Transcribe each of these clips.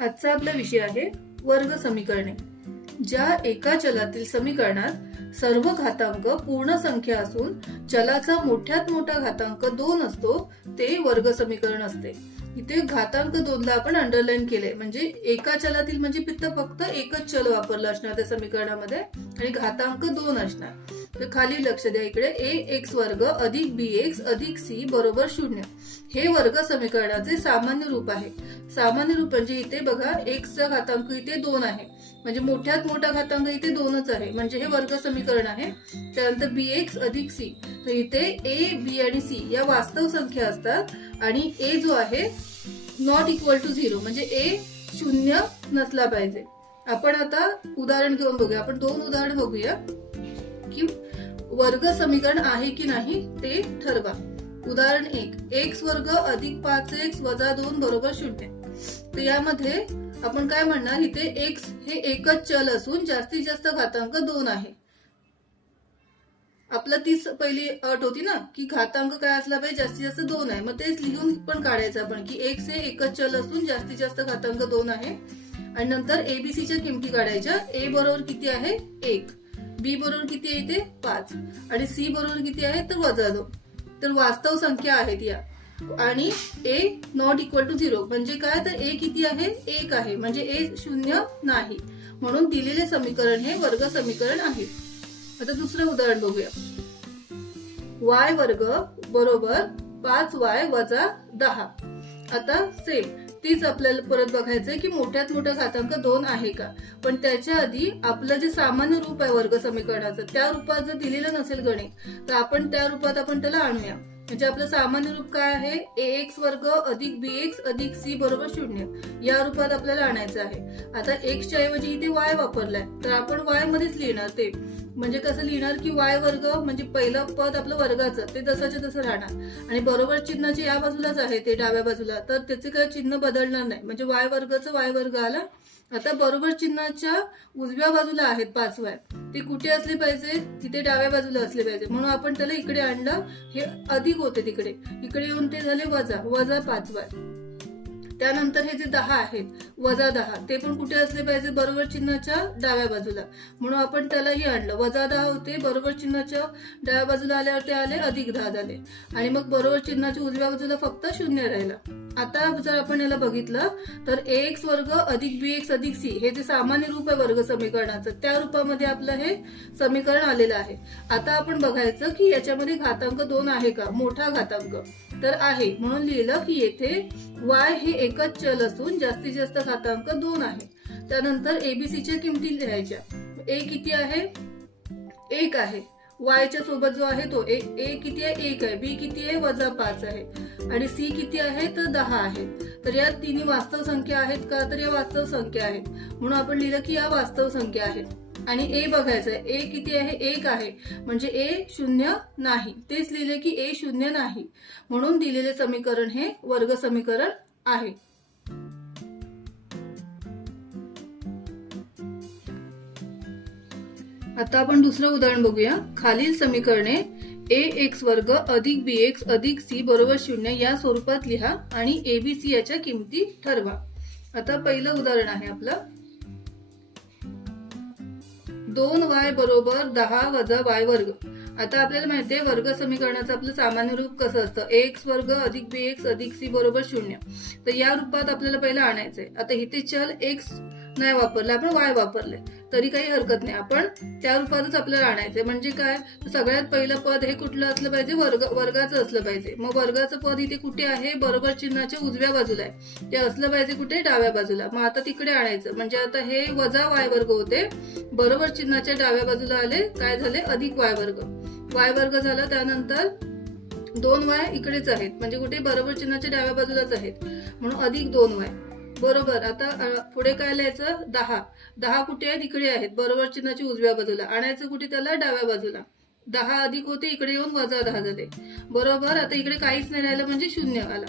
आजचा आपला विषय आहे वर्ग समीकरणे. ज्या एका चलातील समीकरणात सर्व घातांक पूर्ण संख्या असून चलाचा मोठ्यात मोठा घातांक दोन असतो ते वर्ग समीकरण असते. इथे घातांक दोनला आपण अंडरलाईन केले. म्हणजे एका चलातील म्हणजे फक्त फक्त एकच चल वापरलं असणार त्या समीकरणामध्ये आणि घातांक दोन असणार. तर खाली लक्ष द्या इकडे. ए एक्स वर्ग अधिक बी एक्स अधिक सी बरोबर शून्य. हे वर्ग समीकरणाचे सामान्य रूप आहे. सामान्य रूप म्हणजे इथे बघा एक्सचा घातांक इथे दोन आहे. म्हणजे मोठ्यात मोठा घातांक इथे दोनच आहे. म्हणजे हे वर्ग समीकरण आहे. त्यानंतर बी एक्स अधिक सी. तर इथे ए बी आणि सी या वास्तव संख्या असतात. आणि ए जो आहे नॉट इक्वल टू झिरो म्हणजे ए शून्य नसला पाहिजे. आपण आता उदाहरण घेऊन बघूया. आपण दोन उदाहरण बघूया. की वर्ग समीकरण आहे की नाही ते ठरवा. उदाहरण एक एक्स वर्ग अधिक पाच एक्स वजा दोन बरोबर शून्य. तर यामध्ये आपण काय म्हणणार इथे एक्स हे एकच चल असून जास्तीत जास्त घातांक दोन आहे. आपला तीच पहिली अट होती ना की घातांक काय असला पाहिजे जास्तीत जास्त दोन आहे. मग तेच लिहून पण काढायचं आपण की एक्स हे एकच चल असून जास्तीत जास्त घातांक दोन आहे. आणि नंतर एबीसीच्या किमती काढायच्या. ए बरोबर किती आहे? एक. बी बरोबर किती आहे ते पाच. आणि सी बरोबर किती आहे? तर वजा दोन तर वास्तव संख्या आहेत या. आणि a not equal to zero. म्हणजे काय? तर ए किती आहे? एक आहे. म्हणजे ए शून्य नाही. म्हणून दिलेले समीकरण हे वर्ग समीकरण आहे. आता दुसरं उदाहरण बघूया. वाय वर्ग बरोबर पाच वाय वजा दहा. आता सेम तीच आपल्याला परत बघायचंय की मोठ्यात मोठा घातांक दोन आहे का? पण त्याच्या आधी आपलं जे सामान्य रूप आहे वर्ग समीकरणाचं त्या रूपात जर दिलेलं नसेल गणित तर आपण त्या रूपात आपण त्याला आणूया. म्हणजे आपलं सामान्य रूप काय आहे? ए एक्स वर्ग अधिक बी एक्स अधिक सी बरोबर शून्य. या रूपात आपल्याला आणायचं आहे. आता एक्सच्या ऐवजी इथे वाय वापरलाय. तर आपण वाय मध्येच लिहिणार ते. म्हणजे कसं लिहिणार की वाय वर्ग म्हणजे पहिलं पद आपलं वर्गाचं. ते तसंच्या तसं राहणार. आणि बरोबर चिन्ह जे या बाजूलाच आहे ते डाव्या बाजूला. तर त्याचे काय चिन्ह बदलणार नाही. म्हणजे वाय वर्गाचं वाय वर्ग आला आता बरोबर चिन्हाच्या उजव्या बाजूला आहेत पाचव्या ते कुठे असले पाहिजे? तिथे डाव्या बाजूला असले पाहिजे. म्हणून आपण त्याला इकडे आणलं. हे अधिक होते तिकडे. इकडे येऊन ते झाले वजा. वजा पाचवाय त्यानंतर हे जे दहा आहेत वजा दहा ते पण कुठे असले पाहिजे? बरोबर चिन्हाच्या डाव्या बाजूला. म्हणून आपण त्यालाही आणलं. वजा दहा होते बरोबर चिन्हाच्या डाव्या बाजूला आल्यावर ते आले अधिक दहा झाले. आणि मग बरोबर चिन्हाच्या उजव्या बाजूला फक्त शून्य राहिला. आता जर आपण याला बघितलं तर ए एक्स वर्ग अधिक बी एक्स अधिक सी हे जे सामान्य रूप आहे वर्ग समीकरणाचं त्या रूपामध्ये आपलं हे समीकरण आलेलं आहे. आता आपण बघायचं की याच्यामध्ये घातांक दोन आहे का? मोठा घातांक. तर आहे. म्हणून लिहिलं की येथे वाय हे एकच चल असून जास्तीत जास्त घातांक दोन आहे. त्यानंतर एबीसीच्या किमती लिहायच्या. ए किती आहे? एक आहे. वायच्या सोबत जो आहे तो ए ए किती आहे? एक आहे. बी किती आहे? वजा पाच आहे. आणि सी किती आहे? तर दहा आहे. तर या तिन्ही वास्तव संख्या आहेत का? तर या वास्तव संख्या आहेत. म्हणून आपण लिहिलं की या वास्तव संख्या आहेत. आणि ए बघायचं आहे ए किती आहे? एक आहे. म्हणजे ए शून्य नाही. तेच लिहिले की ए शून्य नाही. म्हणून दिलेले समीकरण हे वर्ग समीकरण आहे. आता आपण दुसरं उदाहरण बघूया. खालील समीकरणे ए एक्स वर्ग अधिक बी एक्स अधिक सी बरोबर शून्य या स्वरूपात लिहा आणि एबीसी याच्या किमती ठरवा. आता पहिलं उदाहरण आहे आपलं. दोन वाय बरोबर दहा वजा वाय वर्ग. आता आपल्याला माहिती आहे वर्ग समीकरणाचं आपलं सामान्य रूप कसं असतं? एक्स वर्ग अधिक बी एक्स अधिक सी बरोबर शून्य. तर या रूपात आपल्याला पहिलं आणायचंय. आता इथे चल एक्स नाही वापरलं आपण वाय वापरले. तरी काही हरकत नाही. आपण त्या रूपातच आपल्याला आणायचंय. म्हणजे काय? सगळ्यात पहिलं पद हे कुठलं असलं पाहिजे? वर्ग वर्गाचं असलं पाहिजे. मग वर्गाचं पद इथे कुठे आहे? बरोबर चिन्हाच्या उजव्या बाजूला आहे. ते असलं पाहिजे कुठे? डाव्या बाजूला. मग आता तिकडे आणायचं. म्हणजे आता हे वजा वाय वर्ग होते. बरोबर चिन्हाच्या डाव्या बाजूला आले. काय झाले? अधिक वाय वर्ग. वाय वर्ग झाला. त्यानंतर दोन वाय इकडेच आहेत. म्हणजे कुठे? बरोबर चिन्हाच्या डाव्या बाजूलाच आहेत. म्हणून अधिक दोन वाय. बरोबर आता पुढे काय लिहायचं? दहा. दहा कुठे आहेत? इकडे आहेत. बरोबर चिन्हाची उजव्या बाजूला. आणायचं कुठे त्याला? डाव्या बाजूला. दहा अधिक होते इकडे येऊन वजा दहा झाले. बरोबर? आता इकडे काहीच नाही राहिलं म्हणजे शून्य आला.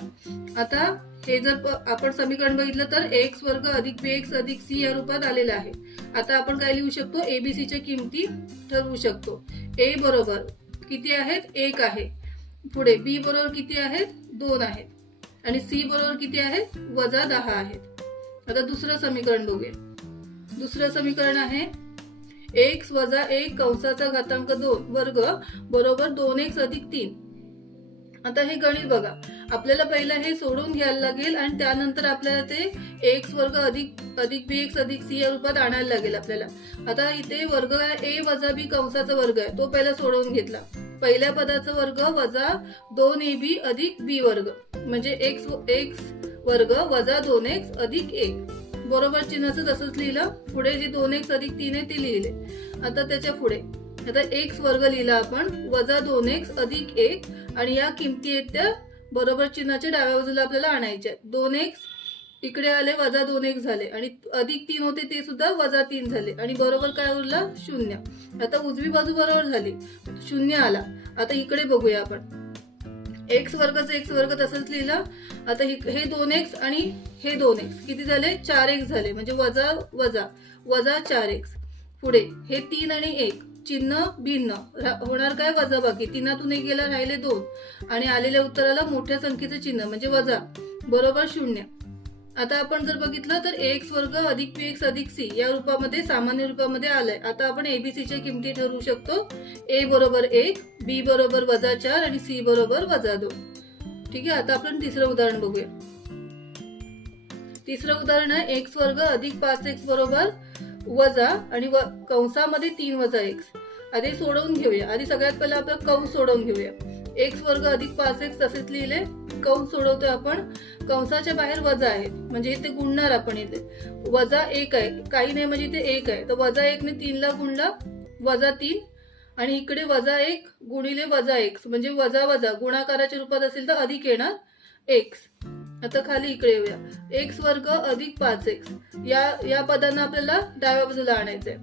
आता हे जर आपण समीकरण बघितलं तर एक्स वर्ग अधिक बी एक्स अधिक सी या रूपात आलेलं आहे. आता आपण काय लिहू शकतो? एबीसीच्या किमती ठरवू शकतो. ए बरोबर किती आहेत? एक आहे. पुढे बी बरोबर किती आहेत? दोन आहेत. आणि सी बरोबर किती आहे वजा दहा आहेत. आता दुसरं समीकरण बघूया. दुसरं समीकरण आहे एक्स वजा एक कंसाचा घातांक दोन वर्ग बरोबर दोन एक्स अधिक तीन. आता हे गणित बघा. आपल्याला पहिला हे सोडून घ्यायला लागेल आणि त्यानंतर आपल्याला ते एक्स वर्ग अधिक अधिक बी एक्स अधिक सी या रूपात आणायला लागेल आपल्याला. आता इथे वर्ग आहे ए वजा बी कंसाचा वर्ग आहे तो पहिला सोडवून घेतला. पहिल्या पदाचा वर्ग वजा दोन ए बी अधिक बी वर्ग. म्हणजे एक्स एक्स वर्ग वजा दोन एक्स अधिक एक. बरोबर चिन्हाचं तसंच लिहिलं. पुढे जे दोन एक्स अधिक तीन आहे ते लिहिले. आता त्याच्या पुढे. आता एक्स वर्ग लिहिला आपण. वजा दोन एक्स अधिक एक. आणि या किमती आहेत त्या बरोबर चिन्हाच्या डाव्या बाजूला आपल्याला आणायच्या आहेत. दोन एक्स इकडे आले वजा दोन एक झाले. आणि अधिक तीन होते ते सुद्धा वजा तीन झाले. आणि बरोबर काय उरला? शून्य. आता उजवी बाजू बरोबर झाली. शून्य आला. आता इकडे बघूया आपण. एक्स वर्गचं एक्स वर्ग तसंच लिहिलं. आता हे दोन एक्स आणि हे दोन एक्स किती झाले? चार एक्स झाले. म्हणजे वजा वजा. वजा चार एक्स पुढे. हे तीन आणि एक. चिन्ह भिन्न. होणार काय वजा बाकी तीनातून एक गेला राहिले दोन. आणि आलेल्या उत्तराला मोठ्या संख्येचं चिन्ह. म्हणजे वजा. बरोबर शून्य. आता आपण जर बघितलं तर एक्स वर्ग अधिक पी एक्स अधिक सी या रूपामध्ये सामान्य रूपामध्ये आलाय. आता आपण एबीसीच्या किमती ठरवू शकतो. ए बरोबर एक बी बरोबर वजा चार आणि सी बरोबर वजा दोन. ठीक आहे आता आपण तिसरं उदाहरण बघूया. तिसरं उदाहरण आहे एक्स वर्ग अधिक पाच एक्स बरोबर वजा आणि व- कंसामध्ये तीन वजा एक्स. आधी सोडवून घेऊया. आधी सगळ्यात पहिला आपण कंस सोडवून घेऊया. एक्स वर्ग अधिक पाच एक्स तसेच लिहिले कंस सोडवतोय आपण. कंसाच्या बाहेर वजा आहे. म्हणजे इथे गुणणार आपण इथे. वजा एक आहे. काही नाही म्हणजे इथे एक आहे. तर वजा एकने तीनला गुणला वजा तीन. आणि इकडे वजा एक गुणिले वजा एक्स म्हणजे वजा वजा गुणाकाराच्या रूपात असेल तर अधिक येणार एक्स आता खाली इकडे येऊया. एक्स वर्ग अधिक पाच एक्स या या पदांना आपल्याला डाव्या बाजूला आणायचंय.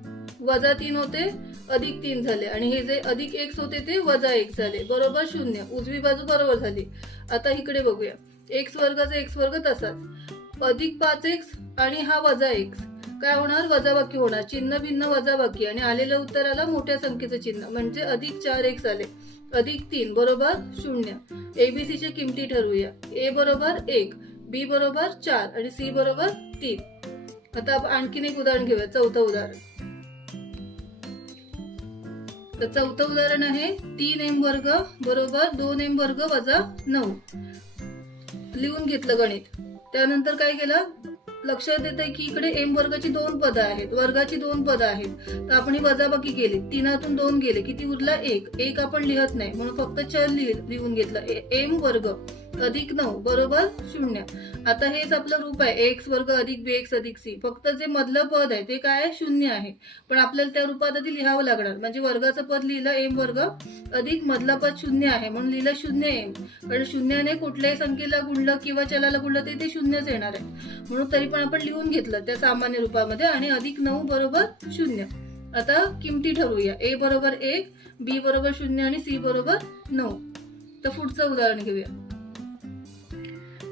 वजा तीन होते अधिक तीन झाले. आणि हे जे अधिक एक्स होते ते वजा एक झाले. बरोबर शून्य. उजवी बाजू बरोबर झाली. आता इकडे बघूया. एक्स वर्गाचा एक्स वर्ग तसाच. अधिक पाच एक्स आणि हा वजा एक्स काय होणार? वजाबाकी होणार. चिन्ह भिन्न वजाबाकी. आणि आलेल्या उत्तराला मोठ्या संख्येचं चिन्ह. म्हणजे अधिक चार एक्स आले अधिक तीन. बरोबर शून्य. एबीसीच्या किमती ठरवूया. ए बरोबर एक. बी बरोबर चार. आणि सी बरोबर तीन. आता आपण आणखीन एक उदाहरण घेऊया. चौथं उदाहरण. तर चौथं उदाहरण आहे तीन एम वर्ग बरोबर दोन एम वर्ग वजा नऊ. लिहून घेतलं गणित. त्यानंतर काय केलं? लक्षात येत आहे की इकडे एम वर्गाची दोन पदं आहेत वर्गाची दोन पदं आहेत. तर आपण ही वजाबाकी केली. तीनातून दोन गेले. किती उरला? एक. एक आपण लिहत नाही. म्हणून फक्त चल लिहून घेतलं. एम वर्ग. अधिक नऊ बरोबर? शून्य. आता हेच आपलं रूप आहे. एक्स वर्ग अधिक बी एक्स अधिक सी. फक्त जे मधलं पद आहे ते काय आहे? शून्य आहे. पण आपल्याला त्या रूपात आधी लिहावं लागणार. म्हणजे वर्गाचं पद लिहिलं एम वर्ग अधिक मधलं पद शून्य आहे. म्हणून लिहिलं शून्य एम. कारण शून्याने कुठल्याही संख्येला गुणलं किंवा चलाला गुणलं ते ते शून्यच येणार आहे. म्हणून तरी पण आपण लिहून घेतलं त्या सामान्य रूपामध्ये आणि अधिक नऊ बरोबर? शून्य. आता किमती ठरवूया. ए बरोबर एक बी बरोबर शून्य आणि सी बरोबर नऊ. तर पुढचं उदाहरण घेऊया.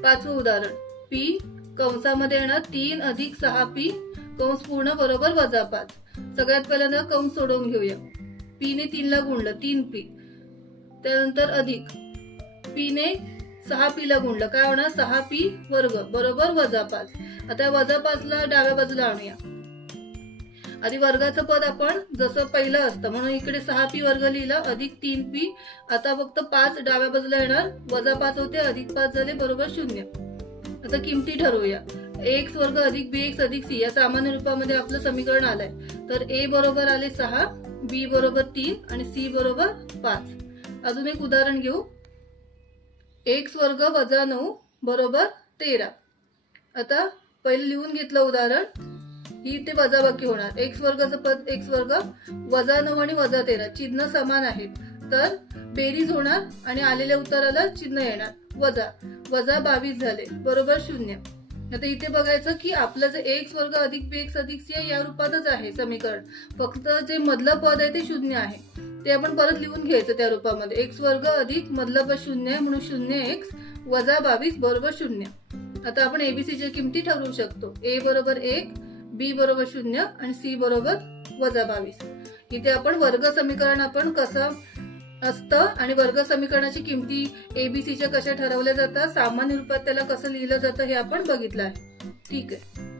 पाचवं उदाहरण. पी कंसामध्ये येणार तीन अधिक सहा पी कंस पूर्ण बरोबर वजा पाच. सगळ्यात पहिल्यांदा कंस सोडवून घेऊया. पीने तीनला गुणलं तीन पी त्यानंतर अधिक. पीने सहा पीला गुणलं. काय होणार? सहा पी वर्ग बरोबर वजा पाच. आता वजा पाचला डाव्या बाजूला आणूया. आधी वर्गाचं पद आपण जसं पहिलं असतं म्हणून इकडे सहा पी वर्ग लिहिला अधिक तीन पी. आता फक्त पाच डाव्या बाजूला येणार वजा पाच होते अधिक पाच झाले बरोबर शून्य. आता किमती ठरवूया. एक्स वर्ग अधिक बी एक्स अधिक सी या सामान्य रूपामध्ये आपलं समीकरण आलंय. तर ए बरोबर आले सहा बी बरोबर तीन आणि सी बरोबर पाच. अजून एक उदाहरण घेऊ. एक्स वर्ग वजा नऊ बरोबर तेरा. आता पहिलं लिहून घेतलं उदाहरण. ही ते वजाबाकी होणार. एक्स वर्गाचं पद एक्स वर्ग वजा नऊ आणि वजा तेरा. चिन्ह समान आहेत. तर बेरीज होणार आणि आलेल्या उत्तराला चिन्ह येणार. वजा. वजा बावीस झाले. बरोबर शून्य. आता इथे बघायचं की आपलं जे एक्स वर्ग अधिक बी एक्स अधिक सी या रूपातच आहे समीकरण. फक्त जे मधलं पद आहे ते शून्य आहे. ते आपण परत लिहून घ्यायचं त्या रूपामध्ये. एक्स वर्ग अधिक मधलं पद शून्य आहे म्हणून शून्य एक्स वजा बावीस बरोबर शून्य. आता आपण एबीसीच्या किमती ठरवू शकतो. ए बरोबर एक बी बरोबर शून्य आणि सी बरोबर वजा बावीस. इथे आपण वर्ग समीकरण आपण कसं असतं आणि वर्ग समीकरणाची किमती एबीसीच्या कशा ठरवल्या जातात सामान्य रूपात त्याला कसं लिहिलं जातं हे आपण बघितलं आहे. ठीक आहे.